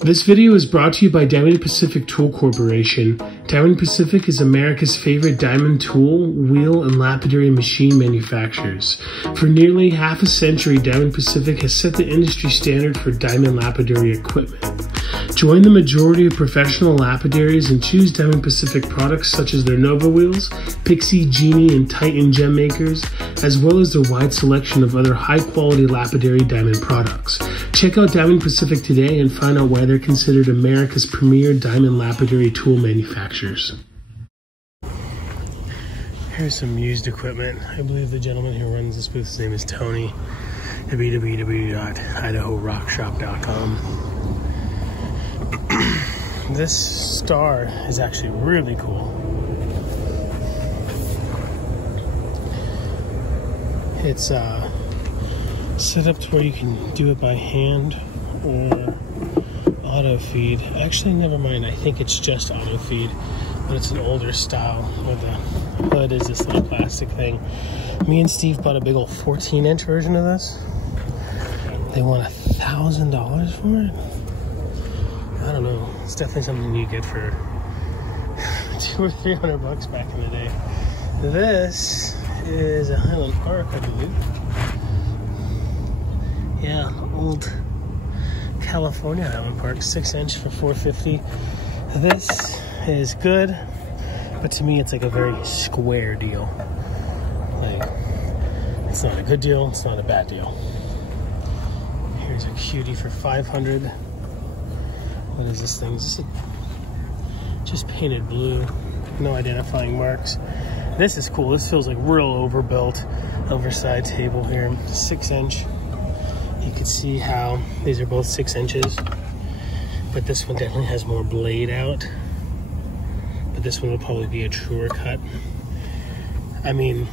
This video is brought to you by Diamond Pacific Tool Corporation. Diamond Pacific is America's favorite diamond tool, wheel, and lapidary machine manufacturers. For nearly half a century, Diamond Pacific has set the industry standard for diamond lapidary equipment. Join the majority of professional lapidaries and choose Diamond Pacific products such as their Nova wheels, Pixie, Genie, and Titan gem makers, as well as their wide selection of other high-quality lapidary diamond products. Check out Diamond Pacific today and find out why they're considered America's premier diamond lapidary tool manufacturers. Here's some used equipment. I believe the gentleman who runs this booth, his name is Tony. www.idahorockshop.com. This star is actually really cool. It's set up to where you can do it by hand or auto feed. Actually, never mind. I think it's just auto feed, but it's an older style where the hood is this little plastic thing. Me and Steve bought a big old 14-inch version of this. They want $1,000 for it. I don't know. It's definitely something you get for $200 or $300 back in the day. This is a Highland Park, I believe. Yeah, old California Highland Park, 6-inch for $450. This is good, but to me it's like a very square deal. Like, it's not a good deal, it's not a bad deal. Here's a cutie for $500. What is this thing? Is this just painted blue? No identifying marks. This is cool. This feels like real overbuilt, oversized table here. 6-inch. You can see how these are both 6 inches, but this one definitely has more blade out. But this one will probably be a truer cut. I mean,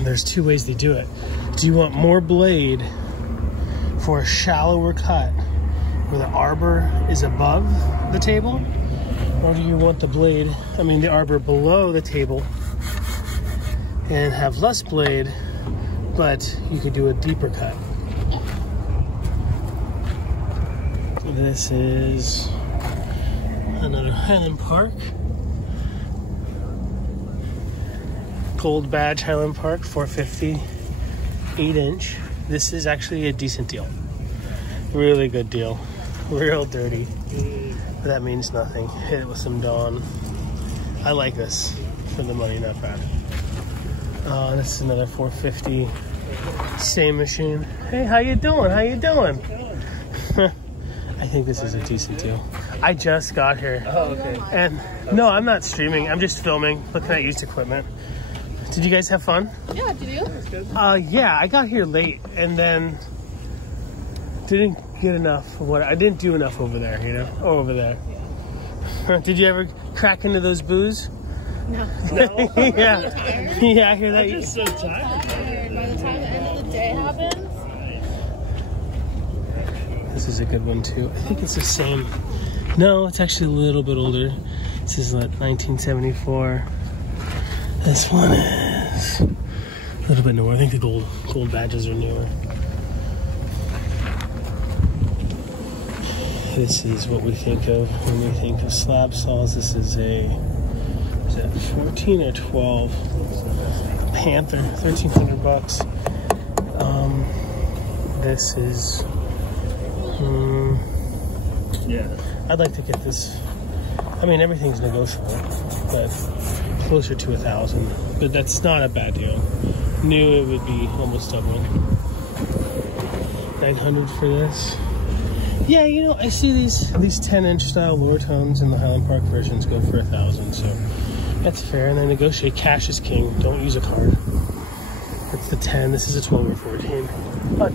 there's two ways to do it. Do you want more blade for a shallower cut where the arbor is above the table? Or do you want the blade, the arbor below the table and have less blade, but you could do a deeper cut? This is another Highland Park. Gold badge Highland Park, $450, 8-inch. This is actually a decent deal. Really good deal. Real dirty. But that means nothing. Hit it with some Dawn. I like this for the money, not bad. This is another $450. Same machine. Hey, how you doing? How you doing? I think this is a decent deal. I just got here. Oh, okay. And no, I'm not streaming. I'm just filming, looking at used equipment. Did you guys have fun? Yeah, did you? Yeah, I got here late and then didn't get enough of what I didn't do enough over there, you know? Oh, over there. Yeah. Did you ever crack into those booze? No. No? Yeah. Yeah, I hear that. I'm just so tired. By the time the end of the day happens. This is a good one too. I think it's the same. No, it's actually a little bit older. This is like 1974. This one is a little bit newer. I think the gold badges are newer. This is what we think of when we think of slab saws. This is a, is that 14 or 12? Panther, $1,300. This is, yeah. I'd like to get this. Everything's negotiable, but closer to $1,000. But that's not a bad deal. New, it would be almost double. $900 for this. Yeah, you know, I see these 10-inch style lower tones in the Highland Park versions go for $1,000, so that's fair. And then negotiate. Cash is king. Don't use a card. That's the 10. This is a 12 or 14.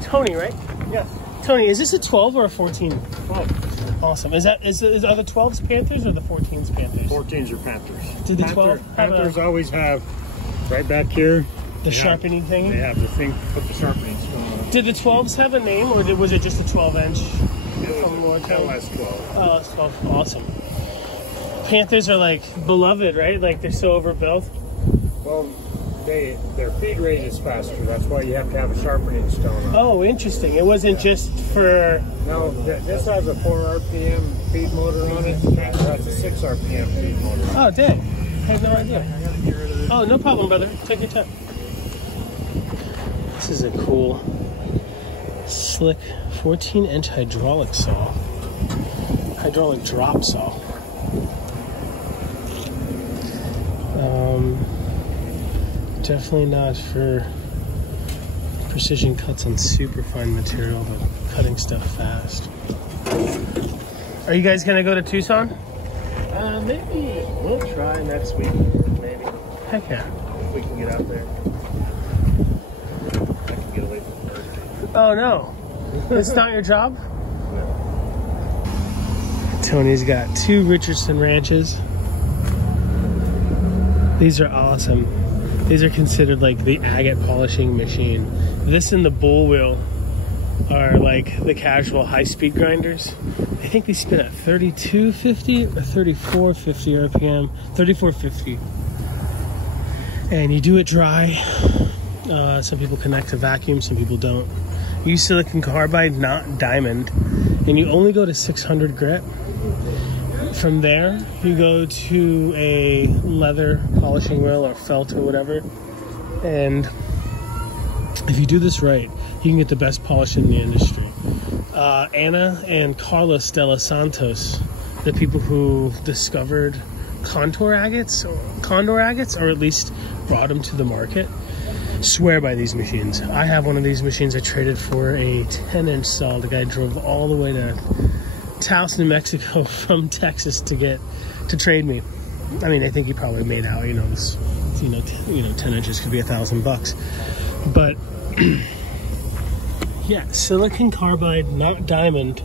Tony, right? Yes. Tony, is this a 12 or a 14? 12. Awesome. Are the 12s Panthers or the 14s Panthers? 14s are Panthers. Did the Panthers always have right back here the sharpening thing? They have the thing to put the sharpening on. Did the 12s have a name, or was it just a 12-inch? LS12. Oh, LS12. Awesome. Panthers are like beloved, right? Like they're so overbuilt. Well, their feed rate is faster. That's why you have to have a sharpening stone on. Oh, interesting. It wasn't just for... No, this has a 4 RPM feed motor on it. That has a 6 RPM feed motor on it. Oh, dang. I have no idea. Oh, no problem, brother. Take your time. This is a cool, slick 14-inch hydraulic saw. Hydraulic drop saw. Definitely not for precision cuts on super fine material, but cutting stuff fast. Are you guys gonna go to Tucson? Maybe we'll try next week. Maybe. Heck yeah. If we can get out there. I can get away from work. Oh no. It's not your job? Tony's got 2 Richardson ranches. These are awesome. These are considered like the agate polishing machine. This and the bull wheel are like the casual high-speed grinders. I think they spin at 3250 or 3450 RPM. 3450. And you do it dry. Some people connect to vacuum, some people don't. Use silicon carbide, not diamond. And you only go to 600 grit. From there, you go to a leather polishing wheel or felt or whatever. And if you do this right, you can get the best polish in the industry. Anna and Carlos de los Santos, the people who discovered condor agates, or at least brought them to the market, swear by these machines. I have one of these machines I traded for a 10-inch saw. The guy drove all the way to Taos, New Mexico from Texas to trade me. I mean, I think he probably made out, this, 10 inches could be $1,000. But yeah, silicon carbide, not diamond,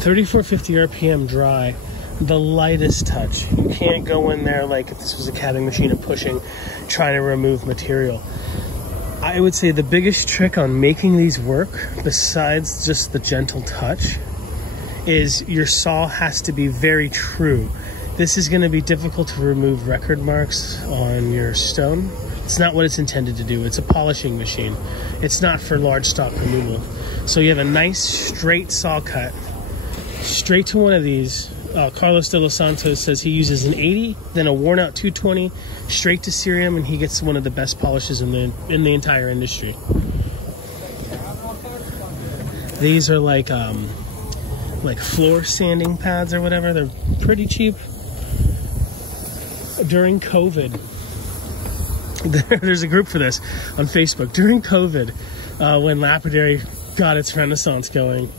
3450 RPM dry, the lightest touch. You can't go in there like if this was a cabbing machine and pushing, trying to remove material. I would say the biggest trick on making these work, besides just the gentle touch, is your saw has to be very true. This is going to be difficult to remove record marks on your stone. It's not what it's intended to do. It's a polishing machine. It's not for large stock removal. So you have a nice straight saw cut, straight to one of these. Carlos de los Santos says he uses an 80, then a worn out 220, straight to cerium, and he gets one of the best polishes in the entire industry. These are like floor sanding pads or whatever. They're pretty cheap. During COVID, there's a group for this on Facebook. During COVID, when Lapidary got its renaissance going,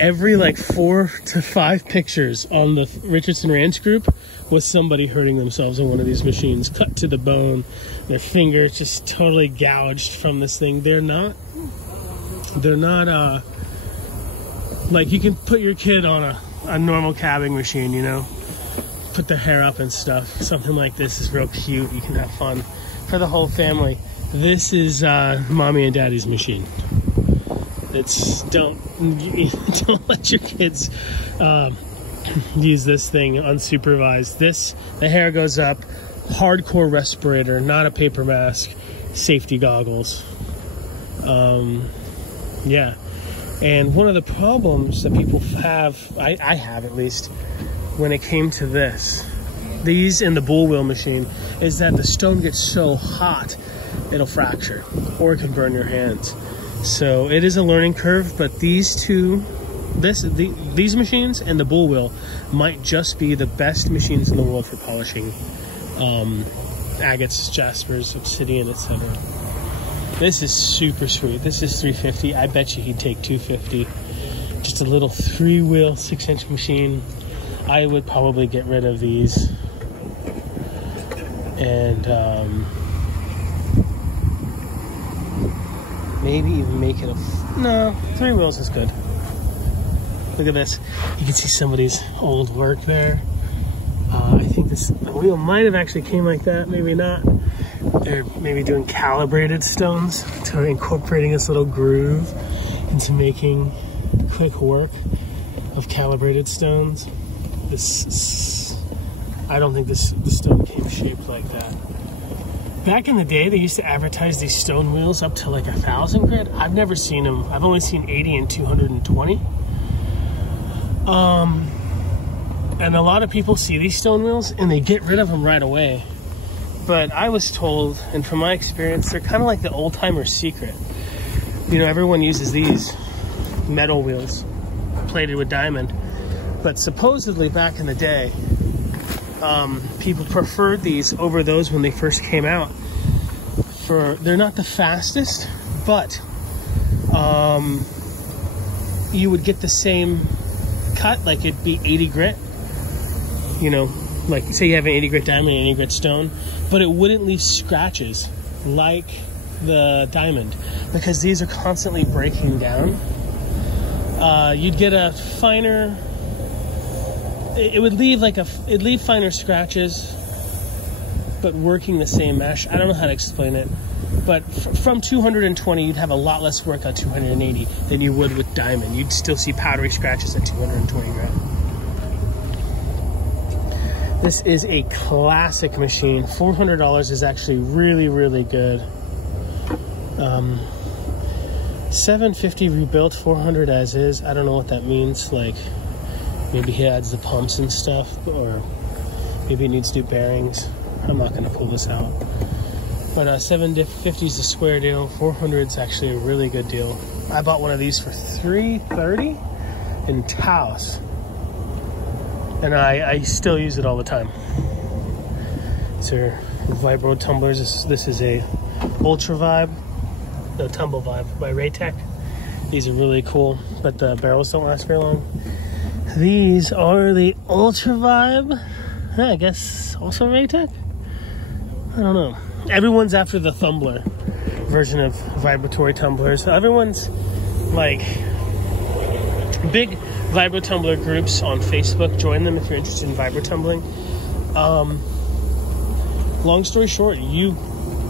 every 4 to 5 pictures on the Richardson Ranch group was somebody hurting themselves on one of these machines, cut to the bone, their finger just totally gouged from this thing. They're not like you can put your kid on a normal cabbing machine, put their hair up and stuff. Something like this is real cute. You can have fun for the whole family. This is mommy and daddy's machine. Don't let your kids use this thing unsupervised. The hair goes up, hardcore respirator, not a paper mask, safety goggles. Yeah. And one of the problems that people have, I have at least, when it came to these in the bull wheel machine, is that the stone gets so hot it'll fracture or it can burn your hands. So it is a learning curve, but these two, these machines and the bull wheel might just be the best machines in the world for polishing agates, jaspers, obsidian, etc. This is super sweet. This is 350. I bet you he'd take 250. Just a little 3-wheel 6-inch machine. I would probably get rid of these and maybe even make it no, 3 wheels is good. Look at this. You can see somebody's old work there. I think the wheel might have actually came like that, maybe not. They're maybe doing calibrated stones, so incorporating this little groove into making quick work of calibrated stones. I don't think this stone came shaped like that. Back in the day, they used to advertise these stone wheels up to like 1,000 grit. I've never seen them. I've only seen 80 and 220. And a lot of people see these stone wheels and they get rid of them right away. But I was told, and from my experience, they're kind of like the old-timer secret. You know, everyone uses these metal wheels plated with diamond. But supposedly back in the day, people preferred these over those when they first came out. They're not the fastest, but you would get the same cut, like it'd be 80 grit. You know, like say you have an 80 grit diamond and 80 grit stone, but it wouldn't leave scratches like the diamond because these are constantly breaking down. You'd get a finer. It would leave it'd leave finer scratches, but working the same mesh. I don't know how to explain it, but from 220, you'd have a lot less work on 280 than you would with diamond. You'd still see powdery scratches at 220 grit. This is a classic machine. $400 is actually really, really good. $750 rebuilt, $400 as is. I don't know what that means. Like, maybe he adds the pumps and stuff, or maybe it needs new bearings. I'm not going to pull this out. But $750 is a square deal. $400 is actually a really good deal. I bought one of these for $330 in Taos. And I still use it all the time. These are vibro tumblers. This is a Ultra Vibe, no, Tumble Vibe by Raytech. These are really cool, but the barrels don't last very long. These are the Ultra Vibe. I guess also Raytech? I don't know. Everyone's after the Thumbler version of vibratory tumblers. Everyone's like big vibro tumbler groups on Facebook. Join them if you're interested in vibro tumbling. Long story short, you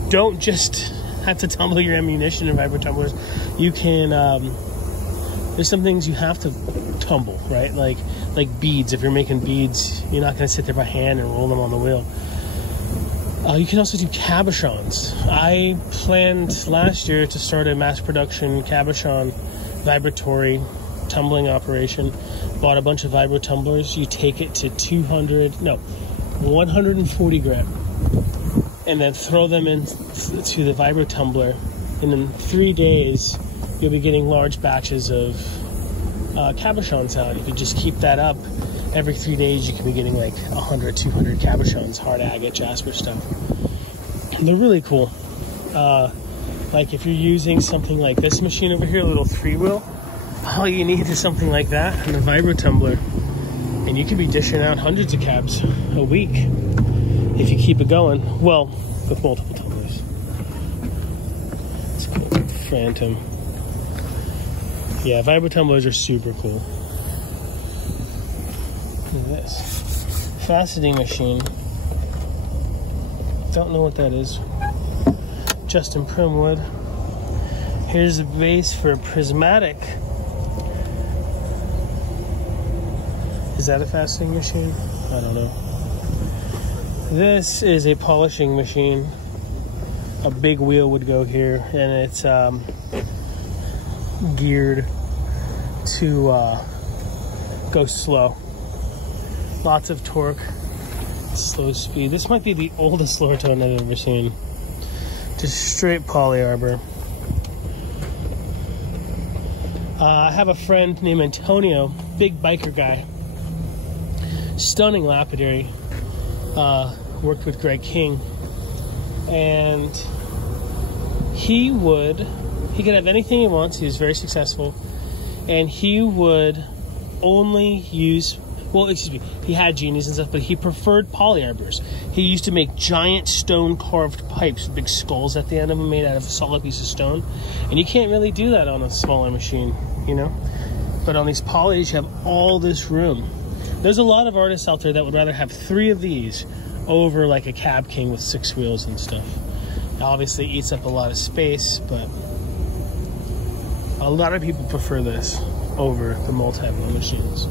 don't just have to tumble your ammunition in vibro tumblers. You can there's some things you have to tumble, right? Like beads. If you're making beads, you're not going to sit there by hand and roll them on the wheel. You can also do cabochons. I planned last year to start a mass production cabochon vibratory tumbling operation. Bought a bunch of vibro tumblers. You take it to 140 grit, and then throw them into the vibro tumbler. And in 3 days, you'll be getting large batches of cabochons out. If you just keep that up, every 3 days you can be getting like 100, 200 cabochons, hard agate, jasper stuff. And they're really cool. Like if you're using something like this machine over here, a little 3-wheel, all you need is something like that and a vibro tumbler. And you could be dishing out hundreds of cabs a week if you keep it going. Well, with multiple tumblers. It's cool. Phantom. Yeah, vibro tumblers are super cool. Look at this. Faceting machine. Don't know what that is. Justin Primwood. Here's the base for a prismatic. Is that a faceting machine? I don't know. This is a polishing machine. A big wheel would go here, and it's geared to go slow. Lots of torque, slow speed. This might be the oldest Lorton I've ever seen. Just straight polyarbor. I have a friend named Antonio, big biker guy. Stunning lapidary. Worked with Greg King. And he could have anything he wants. He was very successful. And he would only use, he had genies and stuff, but he preferred polyarbors. He used to make giant stone carved pipes with big skulls at the end of them made out of a solid piece of stone. And you can't really do that on a smaller machine, you know? But on these polys, you have all this room. There's a lot of artists out there that would rather have 3 of these over like a Cab King with 6 wheels and stuff. It obviously eats up a lot of space, but a lot of people prefer this over the multi-wheel machines.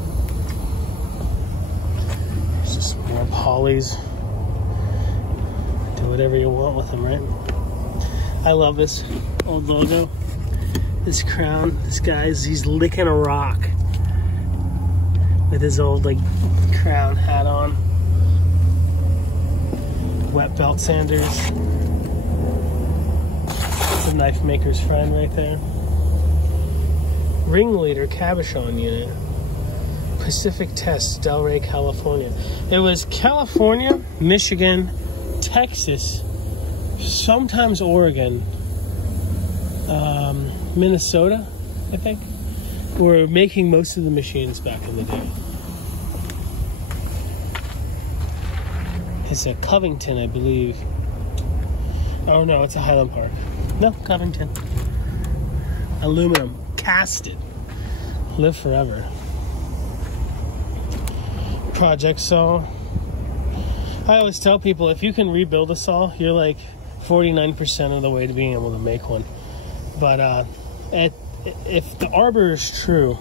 There's just more polys. Do whatever you want with them, right? I love this old logo. This crown. This he's licking a rock with his old like crown hat on. Wet belt sanders. It's a knife maker's friend right there. Ringleader cabochon unit. Pacific Test, Delray, California. It was California, Michigan, Texas, sometimes Oregon, Minnesota, I think, were making most of the machines back in the day. It's a Covington, I believe. Oh no, it's a Highland Park. No, Covington. Aluminum, casted. Live forever. Project saw. I always tell people, if you can rebuild a saw, you're like 49% of the way to being able to make one. But if the arbor is true,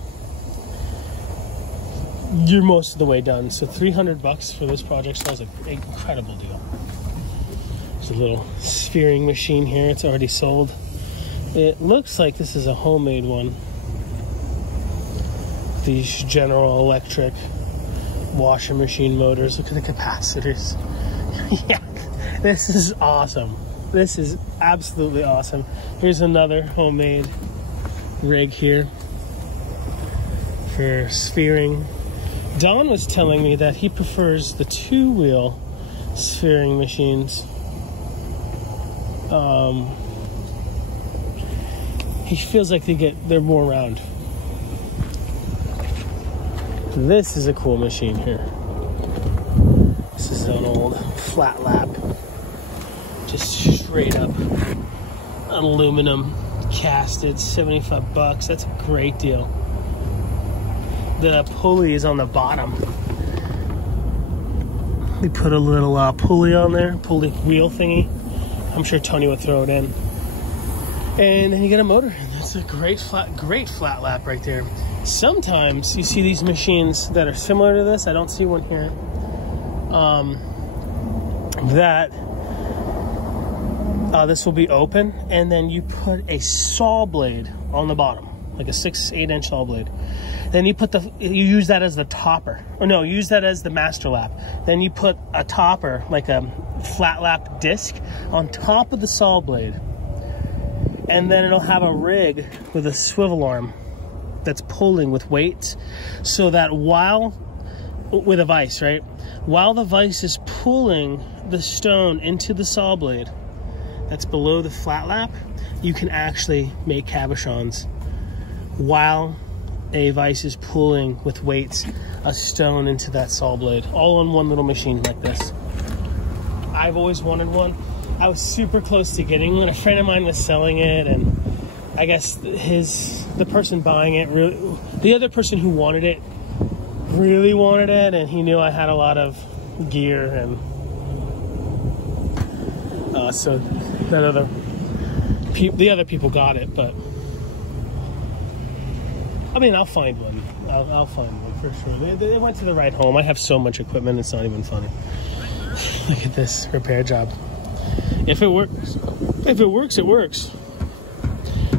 you're most of the way done. So $300 for this project saw is an incredible deal. There's a little spheering machine here. It's already sold. It looks like this is a homemade one. These General Electric washing machine motors. Look at the capacitors. Yeah, this is awesome. This is absolutely awesome. Here's another homemade rig here for sphering. Don was telling me that he prefers the 2-wheel sphering machines. He feels like they're more round. This is a cool machine here. This is an old flat lap. Just straight up aluminum casted, $75. That's a great deal. The pulley is on the bottom. They put a little pulley on there, pulley wheel thingy. I'm sure Tony would throw it in. And then you get a motor. That's a great flat lap right there. Sometimes you see these machines that are similar to this. I don't see one here. This will be open, and then you put a saw blade on the bottom, like a 6-8 saw blade. Then you use that as the topper. Or no, use that as the master lap. Then you put a topper, like a flat lap disc, on top of the saw blade. And then it'll have a rig with a swivel arm that's pulling with weights, so that with a vise, right? While the vise is pulling the stone into the saw blade that's below the flat lap, you can actually make cabochons while a vise is pulling with weights a stone into that saw blade, all on one little machine like this. I've always wanted one. I was super close to getting one. A friend of mine was selling it, and I guess the person buying it, the other person who wanted it really wanted it, and he knew I had a lot of gear, and so the other people got it. But I mean, I'll find one. I'll find one for sure. They went to the right home. I have so much equipment, it's not even funny. Look at this repair job. If it works, it works.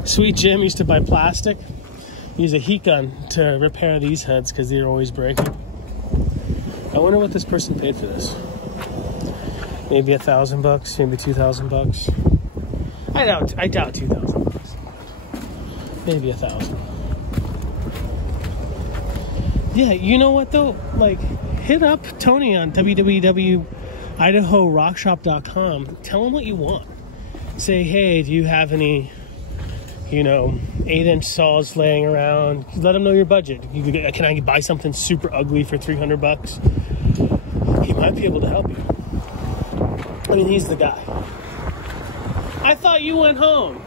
Sweet Jim used to buy plastic, use a heat gun to repair these heads because they're always breaking. I wonder what this person paid for this. Maybe $1,000, maybe $2,000. I doubt $2,000. Maybe $1,000. Yeah, you know what though? Like, hit up Tony on www.idahorockshop.com. Tell him what you want. Say, hey, do you have any, 8-inch saws laying around? Let him know your budget. Can I buy something super ugly for $300? He might be able to help you. I mean, he's the guy. I thought you went home.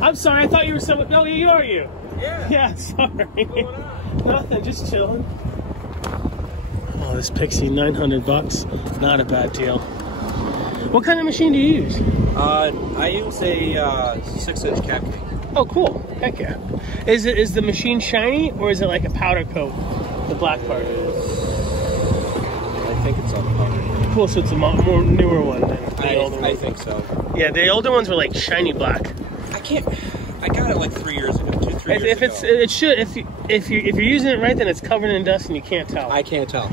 I'm sorry, I thought you were someone. No, you are you. Yeah. Yeah, sorry. What's going on? Nothing, just chilling. Oh, this Pixie, $900. Not a bad deal. What kind of machine do you use? I use a 6-inch cap cake. Oh, cool. Heck yeah. Is the machine shiny, or is it like a powder coat? The black part. I think it's on powder. cool. So it's a more newer one than the older one. I think so. Yeah, the older ones were like shiny black. I got it like 3 years ago, 2-3 years ago. It should. If you're using it right, then it's covered in dust and you can't tell. I can't tell.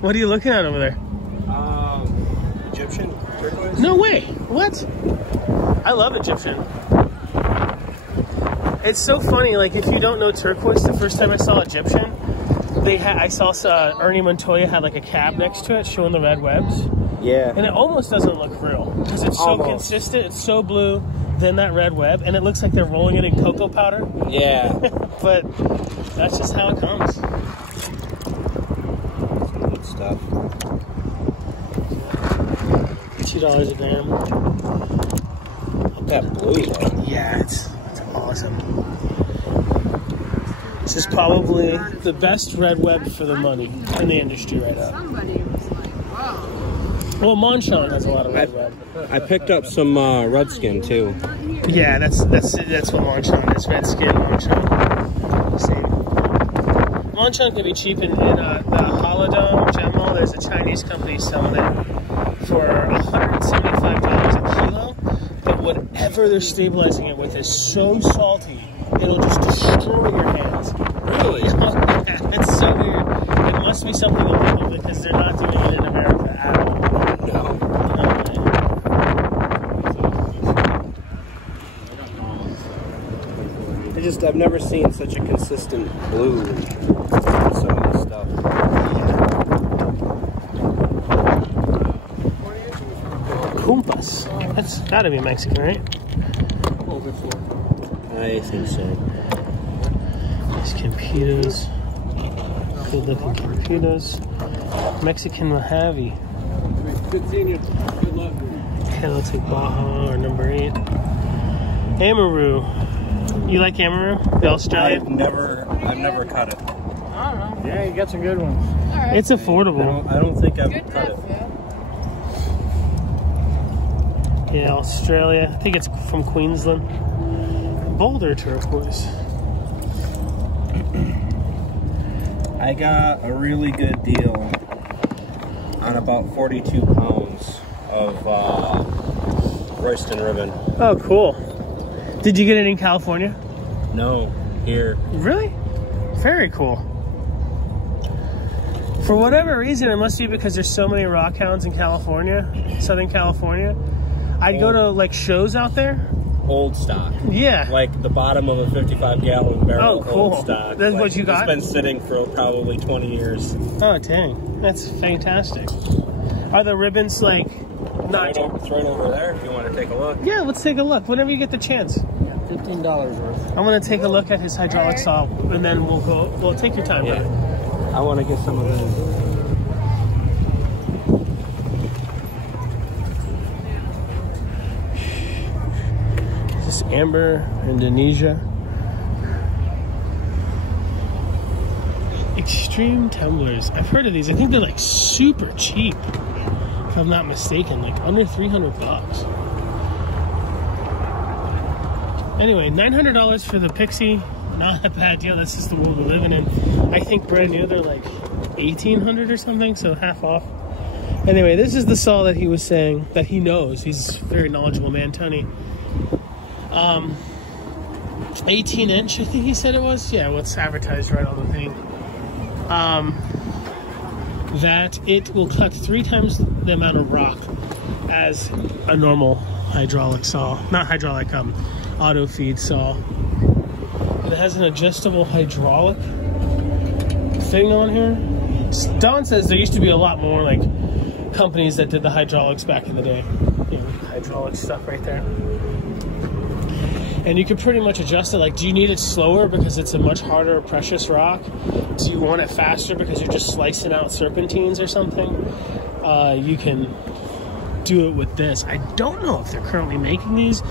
What are you looking at over there? Egyptian turquoise? No way. What? I love Egyptian. It's so funny. Like if you don't know turquoise, the first time I saw Egyptian, I saw Ernie Montoya had like a cab next to it showing the red webs. Yeah. And it almost doesn't look real because it's so consistent. It's so blue. Then that red web, and it looks like they're rolling it in cocoa powder. Yeah. But that's just how it comes. Good stuff. $2 a gram. That blue though. Yeah, it's awesome. This is probably the best red web for the money in the industry right now. Somebody was like, wow. Well, Monchon has a lot of red web. I picked up some Redskin too. Yeah, that's what Monchon is. Redskin, Monchon. Same. Monchon can be cheap in the Holodome Gem Mall. There's a Chinese company selling it for $175 a kilo. But whatever they're stabilizing it with is so salty, it'll just destroy your hands. Really? Yeah, it's so weird. It must be something illegal because they're not doing it in America at all. No. I've never seen such a consistent blue in some of this stuff. Kumpas. That's gotta be Mexican, right? I think so. These Campitos. Good looking Campitos. Mexican Mojave. Good seeing you. Good luck. Okay, let's take Baja or number 8. Amaru. You like Amaru? The Australian? I've never cut it. I don't know. Yeah, you got some good ones. All right. It's affordable. I don't think I've Good cut enough, it. yeah. Yeah, Australia. I think it's from Queensland. Boulder turquoise. I got a really good deal on about 42 pounds of Royston ribbon. Oh, cool. Did you get it in California? No, here. Really? Very cool. For whatever reason, it must be because there's so many rockhounds in California, Southern California. I'd go to like shows out there. Old stock. Yeah. Like the bottom of a 55-gallon barrel. Oh, cool. Old stock. That's like, what you got? It's been sitting for probably 20 years. Oh, dang. That's fantastic. Are the ribbons like not... It's right over there if you want to take a look. Yeah, let's take a look whenever you get the chance. $15 worth. I'm going to take a look at his hydraulic saw, and then we'll go... Well, take your time. Yeah. Buddy. I want to get some of those. This is Amber, Indonesia. Extreme tumblers. I've heard of these. I think they're like super cheap, if I'm not mistaken. Like under $300. Anyway, $900 for the Pixie. Not a bad deal. That's just the world we're living in. I think brand new they're like $1,800 or something, so half off. Anyway, this is the saw that he was saying that he knows. He's a very knowledgeable man, Tony. 18-inch, I think he said it was. Yeah, what's advertised right on the thing. That it will cut 3 times the amount of rock as a normal hydraulic saw. Not hydraulic, auto feed saw. It has an adjustable hydraulic thing on here. Don says there used to be a lot more like companies that did the hydraulics back in the day. You know, hydraulic stuff right there. And you can pretty much adjust it. Like, do you need it slower because it's a much harder precious rock? Do you want it faster because you're just slicing out serpentines or something? You can do it with this. I don't know if they're currently making these.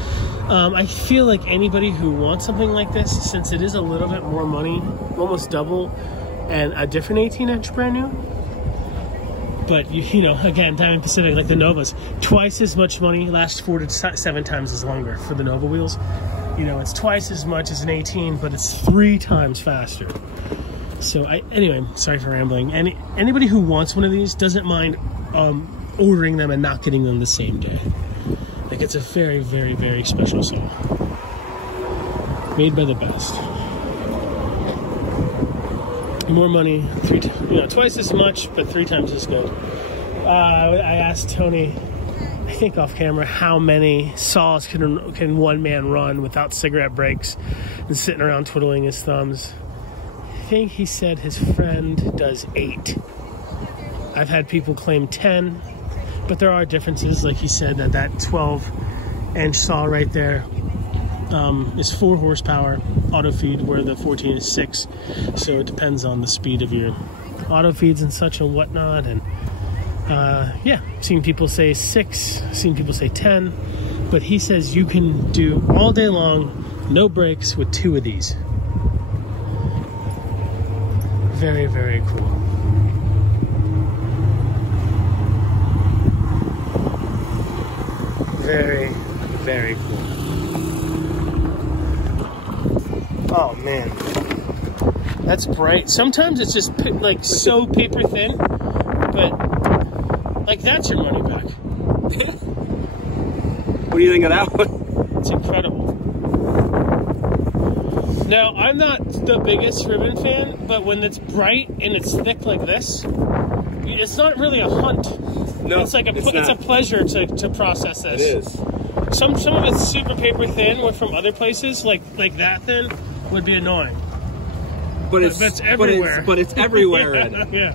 I feel like anybody who wants something like this, since it is a little bit more money, almost double, and a different 18-inch brand new. But, you know, again, Diamond Pacific, like the Novas, twice as much money, lasts 4 to 7 times as longer for the Nova wheels. You know, it's twice as much as an 18, but it's 3 times faster. So, anyway, sorry for rambling. Anybody who wants one of these doesn't mind ordering them and not getting them the same day. Like, it's a very, very, very special saw. Made by the best. More money, twice as much, but 3 times as good. I asked Tony, I think off camera, how many saws can one man run without cigarette breaks and sitting around twiddling his thumbs. I think he said his friend does 8. I've had people claim 10, but there are differences. Like he said, that 12-inch saw right there is 4 horsepower auto feed, where the 14 is 6. So it depends on the speed of your auto feeds and such and whatnot. And yeah, seen people say 6, seen people say 10, but he says you can do all day long, no breaks, with 2 of these. Very, very cool. Very, very cool. Oh man, that's bright. Sometimes it's just like so paper thin, but like that's your money back. What do you think of that one? It's incredible. Now, I'm not the biggest ribbon fan, but when it's bright and it's thick like this, it's not really a hunt. No, it's like it's a pleasure to process this. It is. Some of it's super paper thin, or from other places like that thin would be annoying. But it's everywhere. But it's everywhere. Yeah.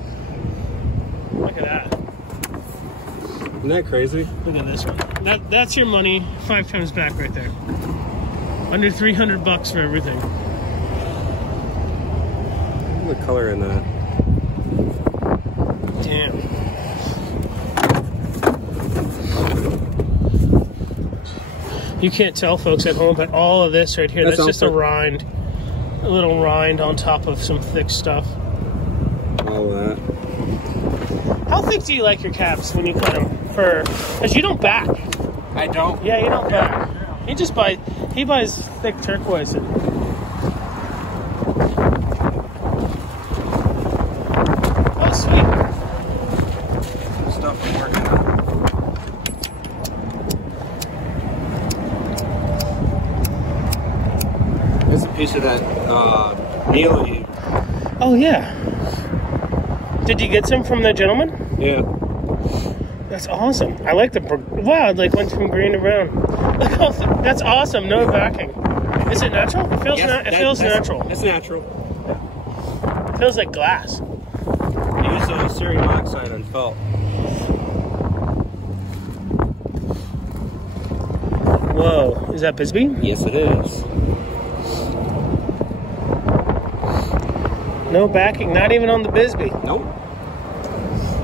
Look at that. Isn't that crazy? Look at this one. That's your money 5 times back right there. Under $300 for everything. Look at the color in that. Damn. You can't tell, folks at home, but all of this right here, that's just a rind. A little rind on top of some thick stuff. All of that. How thick do you like your caps when you cut them? Because you don't back. I don't. Yeah, you don't back. He buys thick turquoise. Oh, sweet. Stuff I'm working on. There's a piece of that mealy. Oh, yeah. Did you get some from the gentleman? Yeah. That's awesome. I like the... Wow, it like went from green to brown. Look how... That's awesome. No backing. Is it natural? It feels, it feels natural. It's natural. It feels like glass. Use cerium oxide on felt. Whoa. Is that Bisbee? Yes, it is. No backing. Not even on the Bisbee. Nope.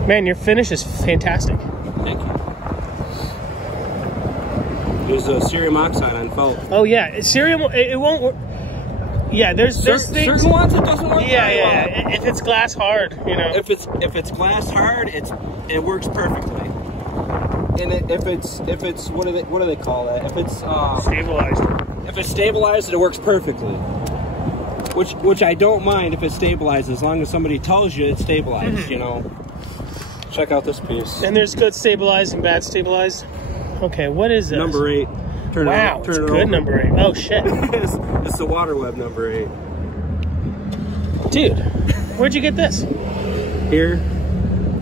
Man, your finish is fantastic. Thank you. Use cerium oxide on felt. Oh, yeah. Cerium, it won't work. Yeah, there's things... Certain ones it doesn't work. Yeah. If it's glass hard, you know. If it's glass hard, it works perfectly. And if it's what do they call that? If it's stabilized. If it's stabilized, it works perfectly. Which I don't mind if it's stabilized, as long as somebody tells you it's stabilized. You know. Check out this piece. And there's good stabilized and bad stabilized. Okay, what is this? Number 8. Wow, it's good number 8. Oh shit. It's the water web number 8. Dude, where'd you get this? Here,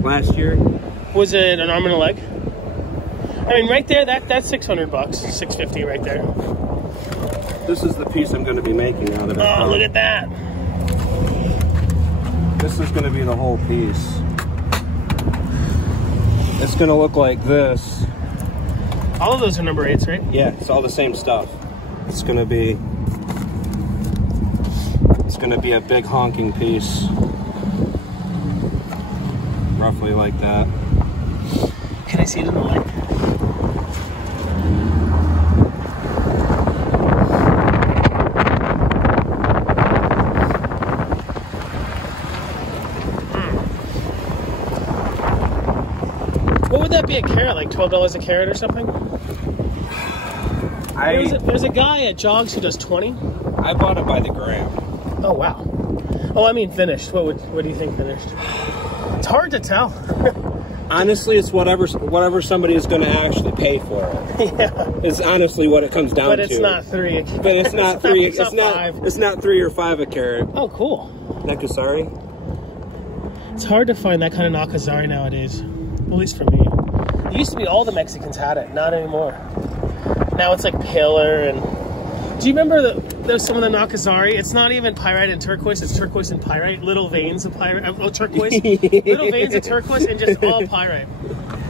last year. Was it an arm and a leg? I mean, right there, that's $600, $650 right there. This is the piece I'm going to be making out of it. Oh, look at that. This is going to be the whole piece. It's going to look like this. All of those are number 8s, right? Yeah, it's all the same stuff. It's going to be a big honking piece. Roughly like that. Can I see it in the light? What would that be a carat? Like $12 a carat or something? There's a guy at Jogs who does 20. I bought it by the gram. Oh wow. Oh, I mean finished. What do you think finished? It's hard to tell. Honestly, it's whatever somebody is going to actually pay for it. Yeah. It's honestly what it comes down to. But it's not 3 a carat. But it's not 3. It's not 5. It's not 3 or 5 a carat. Oh, cool. Nakasari. It's hard to find that kind of Nakazari nowadays. At least for me. It used to be all the Mexicans had it. Not anymore. Now it's like paler and... Do you remember there's some of the Nakazari? It's not even pyrite and turquoise. It's turquoise and pyrite. Little veins of pyrite. Turquoise. Little veins of turquoise and just all pyrite.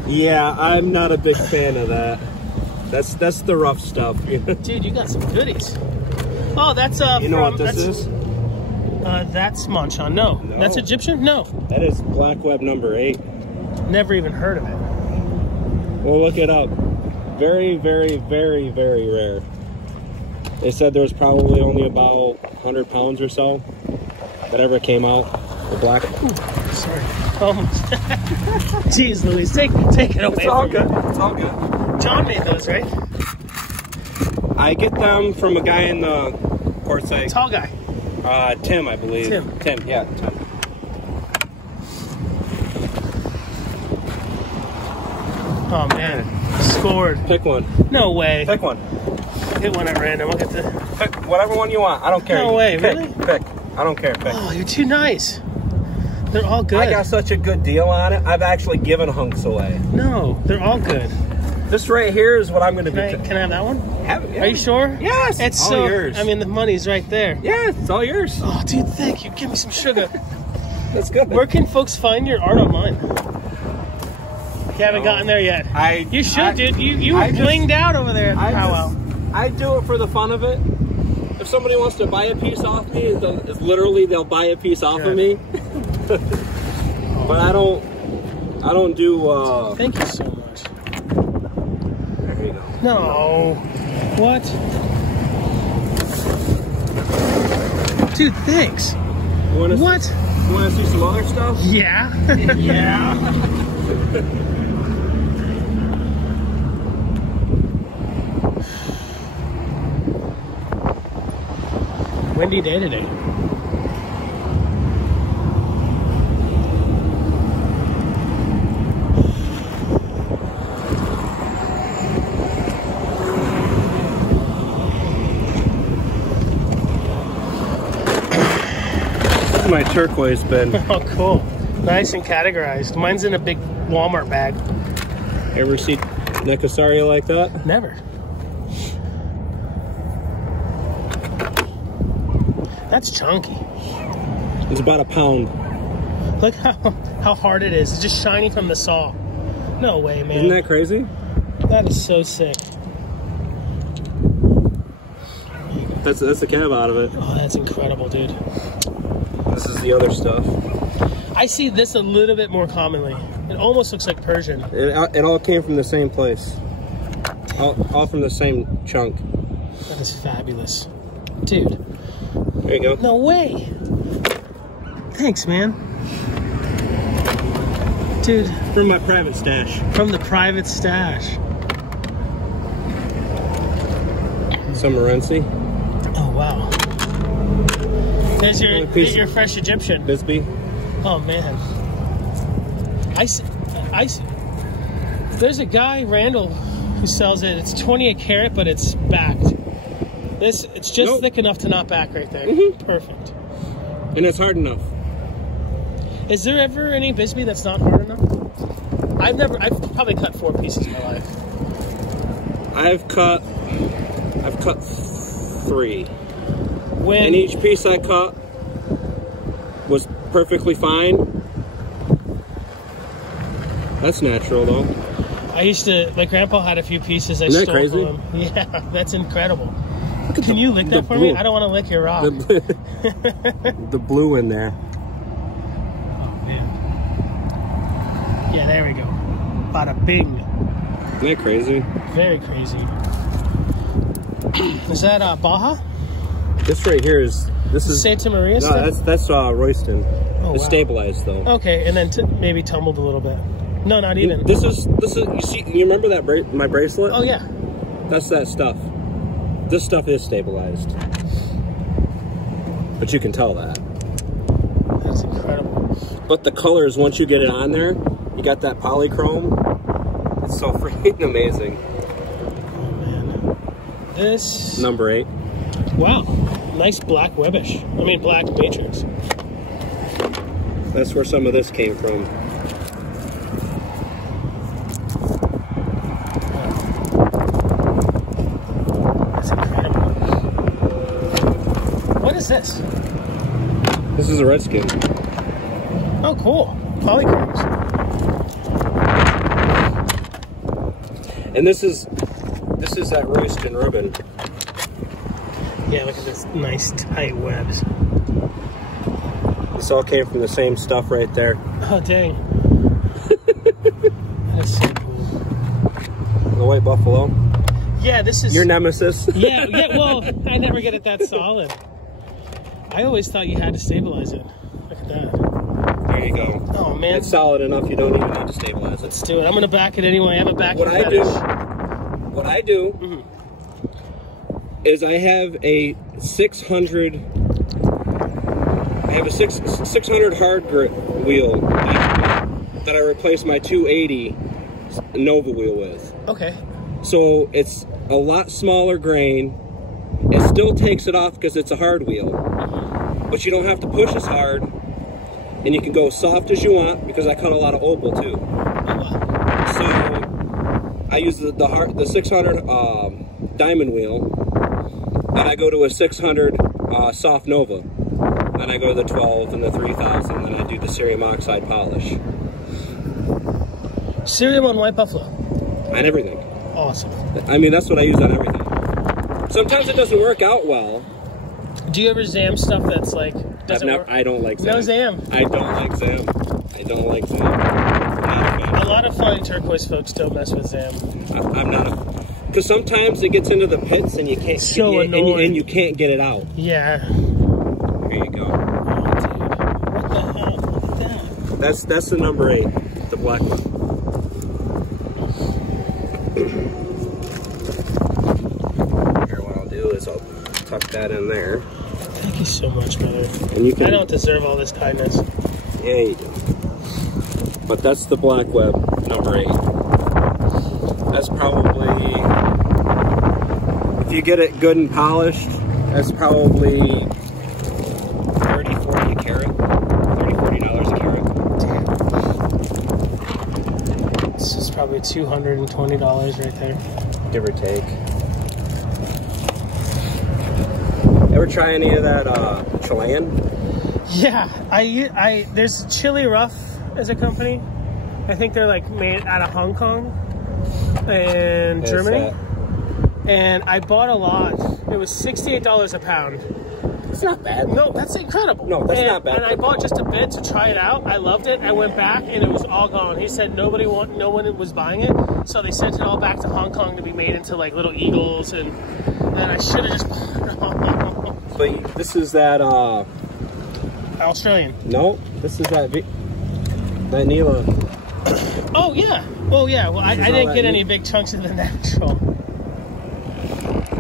Yeah, I'm not a big fan of that. That's the rough stuff. Dude, you got some goodies. Oh, that's you know what this is? That's Manchan. No. That's Egyptian? No. That is Black Web number 8. Never even heard of it. We'll look it up. Very, very, very, very rare. They said there was probably only about 100 pounds or so that ever came out. The black. Ooh, sorry. Almost. Jeez, Louise, take it away. It's all good. It's all good. John made those, right? I get them from a guy in the Quartzite. Tall guy. Tim, I believe. Tim, yeah, Tim. Oh man, scored. Pick one. No way. Pick one. Hit one at random. I'll get the. Pick whatever one you want. I don't care. No way, pick, really? Pick. I don't care. Pick. Oh, you're too nice. They're all good. I got such a good deal on it. I've actually given hunks away. No, they're all good. This right here is what I'm going to be. Can I have that one? Have it, yeah. Are you sure? Yes. It's all so. yours. I mean, the money's right there. Yeah, it's all yours. Oh, dude, thank you. Give me some sugar. That's good. Where can folks find your art online? You haven't gotten there yet. You should, dude. You blinged out over there at the powwow. I do it for the fun of it. If somebody wants to buy a piece off me, it's literally they'll buy a piece off of me. But I don't do. Thank you so much. There you go. No. What? Dude, thanks. What? You want to see some other stuff? Yeah. Yeah. Windy day today. This is my turquoise bin. Oh, cool. Nice and categorized. Mine's in a big Walmart bag. Ever see Nakasari like that? Never. That's chunky. It's about a pound. Look how hard it is. It's just shiny from the saw. No way, man. Isn't that crazy? That is so sick. That's the cab out of it. Oh, that's incredible, dude. This is the other stuff. I see this a little bit more commonly. It almost looks like Persian. It all came from the same place. All from the same chunk. That is fabulous. Dude. There you go. No way. Thanks, man. Dude. From my private stash. From the private stash. Some Morenci. Oh, wow. There's your fresh Egyptian. Bisbee. Oh, man. I see. There's a guy, Randall, who sells it. It's 20 a carat, but it's backed. It's just thick enough to not back right there. Mm-hmm. Perfect. And it's hard enough. Is there ever any Bisbee that's not hard enough? I've probably cut 4 pieces in my life. I've cut 3. And each piece I cut was perfectly fine. That's natural though. My grandpa had a few pieces I Isn't that stole crazy? from him. Yeah, that's incredible. Can you lick that for me? I don't want to lick your rock. The blue in there. Oh, man. Yeah, there we go. Bada bing. Isn't that crazy? Very crazy. Is that Baja? This right here is Santa Maria no, stuff? that's Royston. Oh, it's wow. Stabilized though. Okay, and then maybe tumbled a little bit. No, not even. This is you see, you remember that my bracelet? Oh yeah. That's that stuff. This stuff is stabilized. But you can tell that. That's incredible. But the colors, once you get it on there, You got that polychrome. It's so freaking amazing. Oh man. This Number 8. wow, nice black webbish. I mean black matrix. That's where some of this came from. That's incredible. What is this? This is a Redskin. Oh, cool. Polychromes. And this is that Royston ribbon. Yeah, look at this nice tight webs. This all came from the same stuff right there. Oh, dang. That's so cool. The white buffalo. Yeah, this is... Your nemesis. yeah, well, I never get it that solid. I always thought you had to stabilize it. Look at that. There you go. Oh, man. It's solid enough you don't even need to stabilize it. Let's do it. I'm going to back it anyway. I have a backing What I do mm-hmm. is I have a 600 hard grit wheel that I replaced my 280 Nova wheel with. Okay. So it's a lot smaller grain. It still takes it off because it's a hard wheel, but you don't have to push as hard, and you can go soft as you want because I cut a lot of opal too. Oh, wow. So I use the 600 diamond wheel, and I go to a 600 soft Nova. Then I go to the 12 and the 3000, and then I do the cerium oxide polish. Cerium on white buffalo. And everything. Awesome. I mean, that's what I use on everything. Sometimes it doesn't work out well. Do you ever zam stuff that's like, doesn't work? I don't like zam. No zam. I don't like zam. I don't like zam. Not a fan. A lot of fine turquoise folks don't mess with zam. I'm not a... Because sometimes it gets into the pits and you can't... So annoying. And you can't get it out. Yeah. Here you go. Oh, dude. What the hell? Look at that. That's the number 8, the black one. Here, what I'll do is I'll tuck that in there. Thank you so much, brother. And you can, I don't deserve all this kindness. Yeah, you do. But that's the black web, number 8. That's probably, if you get it good and polished, that's probably $30, $40 a carat. $30, $40 a carat. This is probably $220 right there. Give or take. Ever try any of that Chilean? Yeah, there's Chili Rough as a company. I think they're like made out of Hong Kong and Germany. And I bought a lot. It was $68 a pound. It's not bad. No, that's incredible. No, that's not bad. And I bought just a bit to try it out. I loved it. I went back and it was all gone. He said no one was buying it, so they sent it all back to Hong Kong to be made into like little eagles. And then I should have just bought it all. But this is that Australian. No, this is that Nila. Oh yeah. Oh yeah. Well, I didn't get any big chunks of the natural.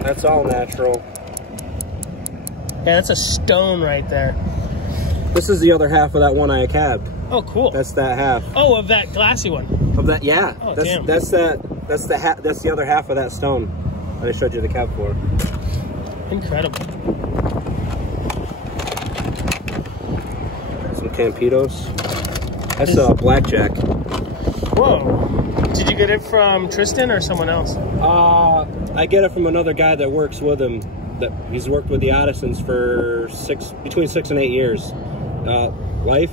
That's all natural. Yeah, that's a stone right there. This is the other half of that one-eye cab. Oh, cool. That's that half. Oh, of that glassy one. Of that, yeah. Oh, that's, damn. That's the other half of that stone that I showed you the cab for. Incredible. Some Campitos. That's blackjack. Whoa. Did you get it from Tristan or someone else? I get it from another guy that works with him. That he's worked with the Addisons for between 6 and 8 years. Life?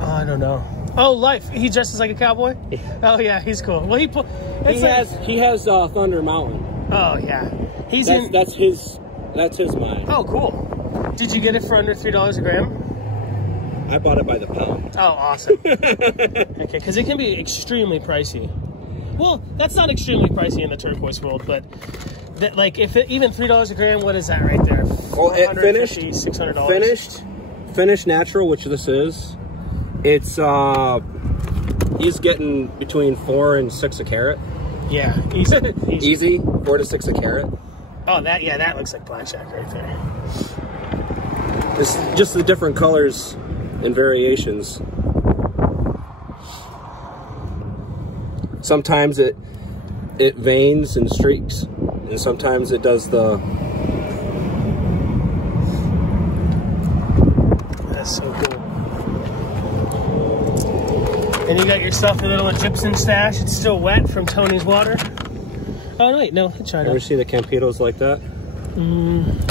I don't know. Oh, Life. He dresses like a cowboy? Yeah. Oh, yeah, he's cool. Well, he has Thunder Mountain. Oh, yeah. That's his mine. Oh, cool. Did you get it for under $3 a gram? I bought it by the pound. Oh, awesome. Okay, because it can be extremely pricey. Well, that's not extremely pricey in the turquoise world, but that, like, if it, even $3 a gram, what is that right there? Well, it finished $600. Finished natural, which this is. It's he's getting between 4 and 6 a carat. Yeah, easy. Easy, 4 to 6 a carat. Oh, that looks like blackjack right there. It's just the different colors and variations. sometimes it veins and streaks, and sometimes it does the. That's so cool. And you got yourself a little Egyptian stash. It's still wet from Tony's water. Oh wait, no, I tried Ever it. see the Campitos like that?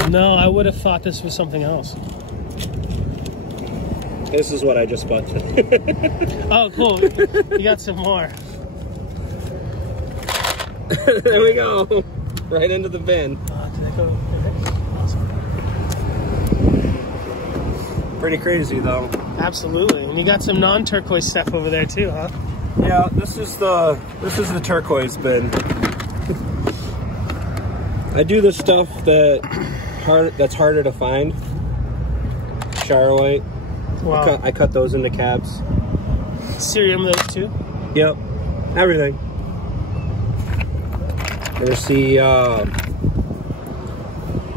No, I would have thought this was something else. This is what I just bought. Oh, cool. You got some more. There we go. Right into the bin. Did that go? Awesome. Pretty crazy though. Absolutely. And you got some non-turquoise stuff over there too, huh? Yeah, this is the turquoise bin. I do the stuff that's harder to find. Charolite. Wow. I cut those into cabs. Cerium those too? Yep. Everything. There's the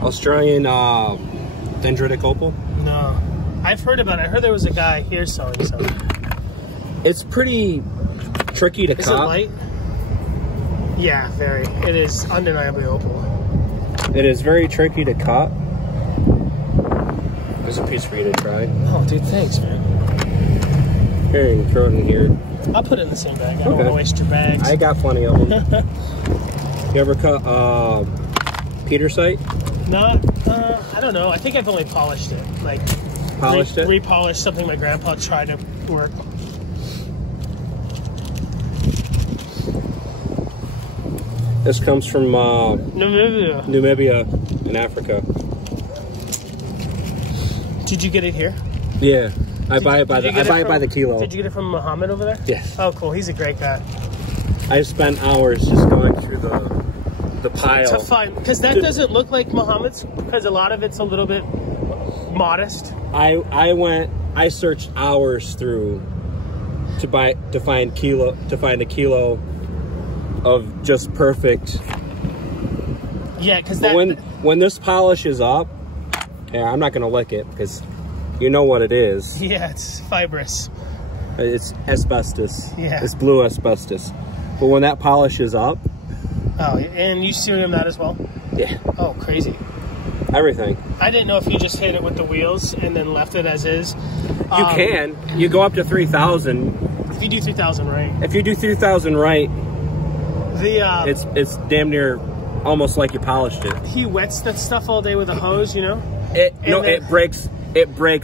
Australian dendritic opal. No. I've heard about it. I heard there was a guy here selling some. It's pretty tricky to cut. Is it light? Yeah, very. It is undeniably opal. It is very tricky to cut. There's a piece for you to try. Oh, dude, thanks, man. Here, you can throw it in here. I'll put it in the same bag. I don't want to waste your bags. I got plenty of them. You ever cut Petersite? Not, I don't know. I think I've only polished it. Like, Polished it? Repolished something my grandpa tried to work. This comes from Namibia. Namibia in Africa. Did you get it here? Yeah, I buy it by the kilo. Did you get it from Muhammad over there? Yes. Oh, cool. He's a great guy. I spent hours just going through the pile. To find, because that doesn't look like Muhammad's, because a lot of it's a little bit modest. I searched hours through to find a kilo of just perfect. Yeah, because when this polish is up, yeah, I'm not gonna lick it because you know what it is. Yeah, it's fibrous. It's asbestos. Yeah. It's blue asbestos. But when that polish is up. Oh, and you cerium that as well? Yeah. Oh, crazy. Everything. I didn't know if you just hit it with the wheels and then left it as is. You can. You go up to 3,000. If you do 3,000 right. If you do 3,000 right, it's damn near almost like you polished it. He wets that stuff all day with a hose, you know? It breaks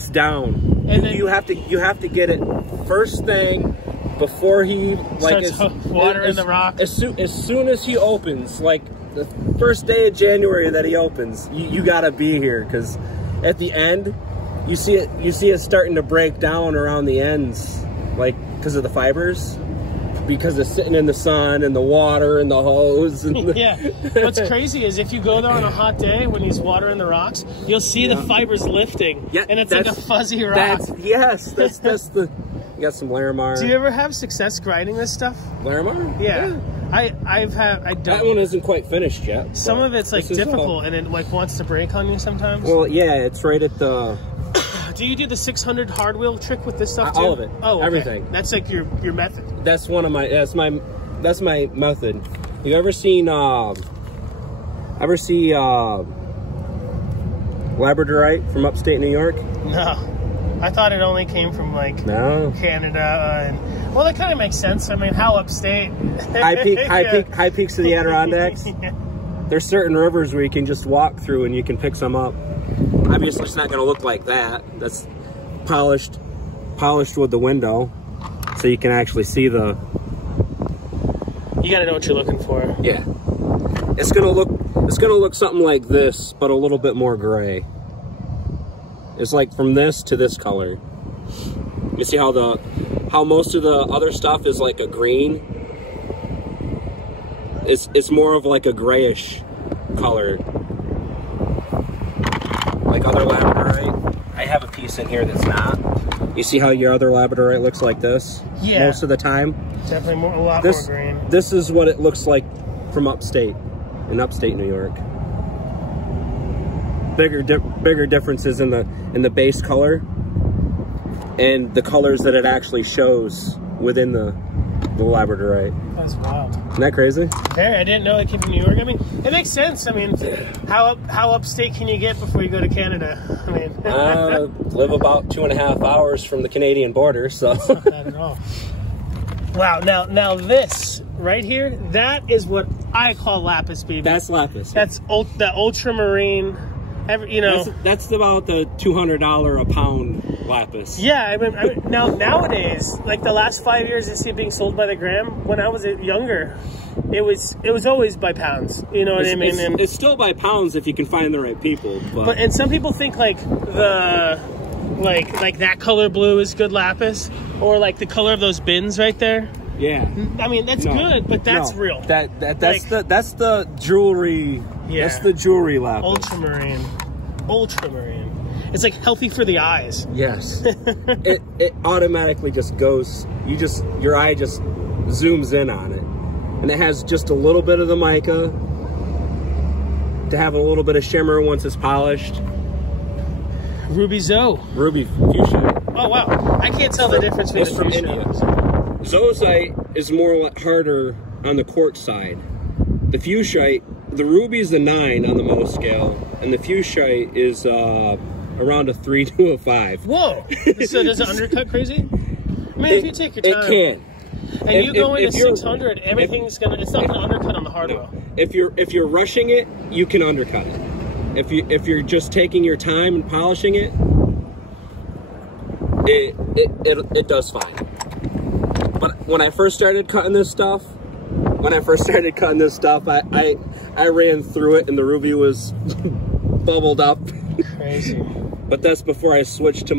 down. And then you have to get it first thing before he starts watering the rocks. As soon as he opens, like the first day of January that he opens, you gotta be here because at the end you see it starting to break down around the ends, like because of the fibers, because it's sitting in the sun and the water and the hose. And yeah. What's crazy is if you go there on a hot day when he's watering the rocks, you'll see the fibers lifting. Yeah, and it's like a fuzzy rock. That's the. You got some Larimar. Do you ever have success grinding this stuff? Larimar? Yeah. I don't. That one isn't quite finished yet. Some of it's like difficult and it like wants to break on you sometimes. Well, yeah, it's right at the. Do you do the 600 hard wheel trick with this stuff too? All of it. Oh, okay. Everything. That's like your method. That's one of my. That's my method. You ever seen? Labradorite from upstate New York? No. I thought it only came from like Canada, and well, that kind of makes sense. I mean, how upstate? High peaks of the Adirondacks. Yeah. There's certain rivers where you can just walk through and you can pick some up. Obviously, it's not going to look like that. That's polished with the window, so you can actually see the. You got to know what you're looking for. Yeah, it's gonna look something like this, but a little bit more gray. It's like from this to this color. You see how most of the other stuff is like a green. It's more of like a grayish color. Like other labradorite. I have a piece in here that's not. You see how your other labradorite looks like this? Yeah. Most of the time. Definitely a lot more green. This is what it looks like from upstate, in upstate New York. Bigger differences in the base color and the colors that it actually shows within the the Labradorite. That's wild. Isn't that crazy? Hey, I didn't know it came from New York. I mean, it makes sense. I mean, how upstate can you get before you go to Canada? I mean, live about 2.5 hours from the Canadian border, so. It's not bad at all. Wow. Now this right here, that is what I call lapis, baby. That's lapis. That's the ultramarine. You know, that's about the $200 a pound lapis. Yeah, I mean, nowadays, like the last 5 years, I see it being sold by the gram. When I was younger, it was always by pounds. You know what I mean? It's still by pounds if you can find the right people. But and some people think like like that color blue is good lapis, or like the color of those bins right there. Yeah, I mean that's good, but that's real. That's the jewelry. Yeah, that's the jewelry lapis. Ultramarine. It's like healthy for the eyes. Yes. it automatically just goes. Your eye just zooms in on it, and it has just a little bit of the mica to have a little bit of shimmer once it's polished. Ruby Zoe. Ruby fuchsia. Oh wow! I can't tell the difference between the fuchsia. India. Zoisite is more harder on the quartz side. The fuchsite, the ruby's the 9 on the Mohs scale, and the fuchsite is around a 3 to a 5. Whoa! So does it undercut crazy? I mean, if you take your time, it can. And you go into 600, everything's it's not gonna undercut on the hard wheel. If you're rushing it, you can undercut it. If you're just taking your time and polishing it, it does fine. But when I first started cutting this stuff, I ran through it and the ruby was bubbled up. Crazy. But that's before I switched to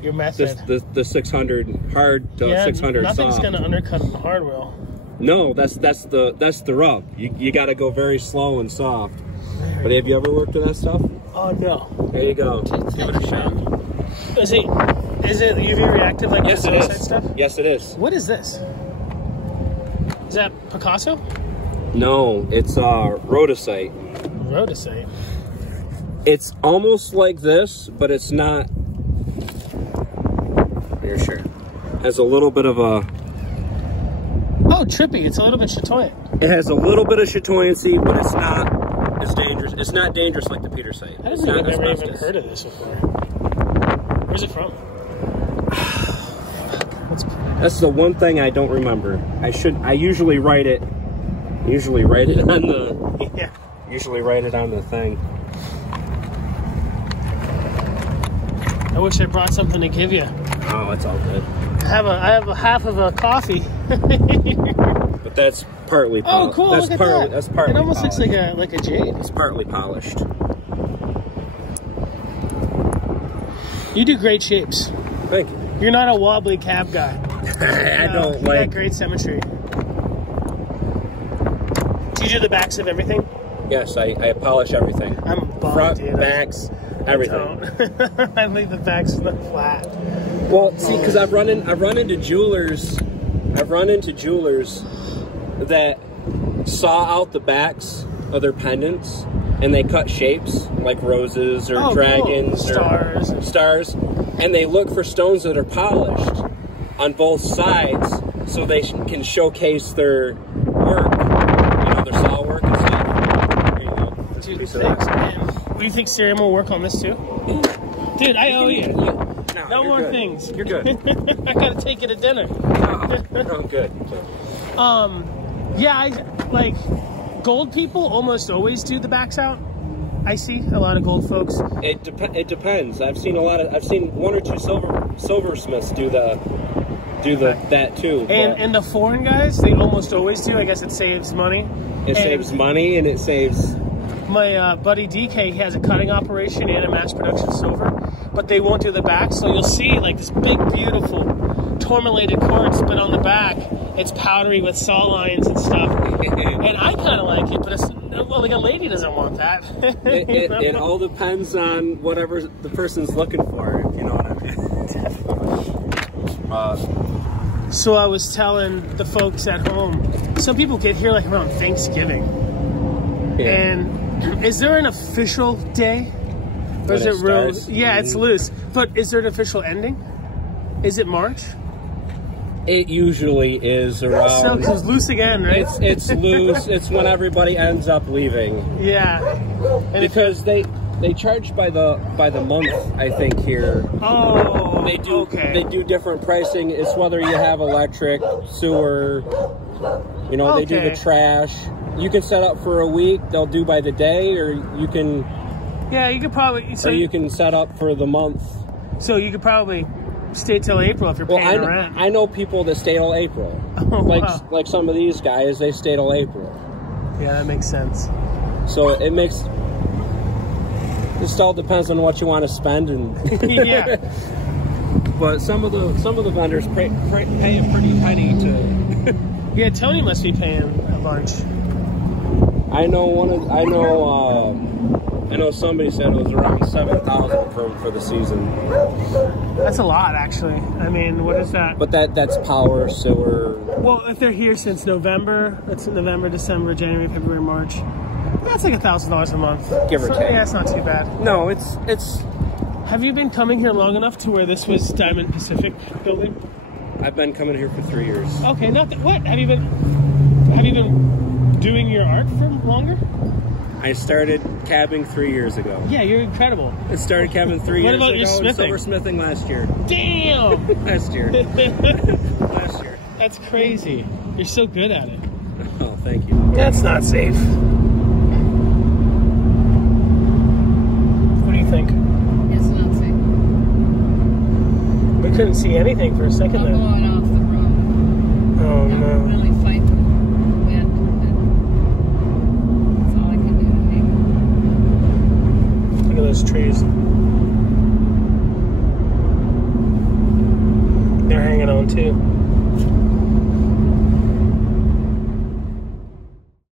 your method. The 600 hard, 600 nothing's soft. Gonna undercut on the hard wheel. No, that's the rub. You got to go very slow and soft. But have you ever worked with that stuff? Oh no. There you go. Give it a shot. Is it UV reactive like yes, this it is. stuff? Yes, it is. What is this? Is that Picasso? No, it's rhodocite. Rhodocite. It's almost like this, but it's not. Here, sure. Has a little bit of a. Oh, trippy! It's a little bit chatoyant. It has a little bit of chatoyancy, but it's not as dangerous. It's not dangerous like the petersite. I don't think I've never even heard of this before. Where's it from? That's the one thing I don't remember. I usually write it. Usually write it on the. Yeah. Usually write it on the thing. I wish I brought something to give you. Oh, it's all good. I have a half of a coffee. But that's partly polished. Oh, cool! That's look at partly. that. That's partly. It almost polished. looks like a jade. It's partly polished. You do great shapes. Thank you. You're not a wobbly cab guy. I don't you like. got great symmetry. Do you do the backs of everything? Yes, I polish everything. I'm bummed, front, dude. backs, everything. I leave the backs flat. Well, see, because I've run into jewelers that saw out the backs of their pendants and they cut shapes like roses or dragons or stars, and they look for stones that are polished on both sides so they can showcase their work, their saw work and stuff. There you go. Dude, thanks, man. Do you think Sirium will work on this too? Dude, I owe you. No more good. things. You're good. I gotta take you to dinner. Oh, good. Yeah, like gold people almost always do the backs out. I see a lot of gold folks. It depends. I've seen one or two silversmiths do that too. And the foreign guys, they almost always do. I guess it saves money. It saves money and it saves. My buddy DK, he has a cutting operation and a mass production silver, but they won't do the back. So you'll see like this big, beautiful tourmalated quartz, but on the back it's powdery with saw lines and stuff. And I kind of like it, but it's like a lady doesn't want that. It all depends on whatever the person's looking for. If you know what I mean. So I was telling the folks at home, some people get here like around Thanksgiving, and is there an official day? Or is it real? Yeah, it's loose. But is there an official ending? Is it March? It usually is around. So it's loose again, right? It's loose. It's when everybody ends up leaving. Yeah. And Because they charge by the month, I think here. Oh, They do okay. They do different pricing. It's whether you have electric, sewer, you know, they do Okay. the trash. You can set up for a week, they'll do by the day, or you can Yeah, you could probably. So you can set up for the month. So you could probably stay till April if you're Well, paying the rent. I know people that stay till April. Oh, wow. Like some of these guys, they stay till April. Yeah, that makes sense. So it makes. It all depends on what you want to spend, and Yeah. But some of the vendors pay a pretty penny to. Yeah, Tony must be paying a bunch. I know somebody said it was around 7,000 for the season. That's a lot, actually. I mean, what is that? But that's power, sewer. Well, if they're here since November, that's November, December, January, February, March. That's like $1,000 a month. Give or take. Yeah, it's not too bad. No, it's. Have you been coming here long enough to where this was Diamond Pacific building? I've been coming here for 3 years. Okay, not that. What have you been doing your art for longer? I started cabbing 3 years ago. Yeah, you're incredible. I started cabbing 3 years ago. What about your smithing? And silversmithing last year. Damn! Last year. Last year. That's crazy. You're so good at it. Oh, thank you. That's not safe. What do you think? It's not safe. We couldn't see anything for a second I'm there. going off the road. Oh I'm no. really fighting wind. That's all I can do to make it. Look at those trees. They're hanging on too.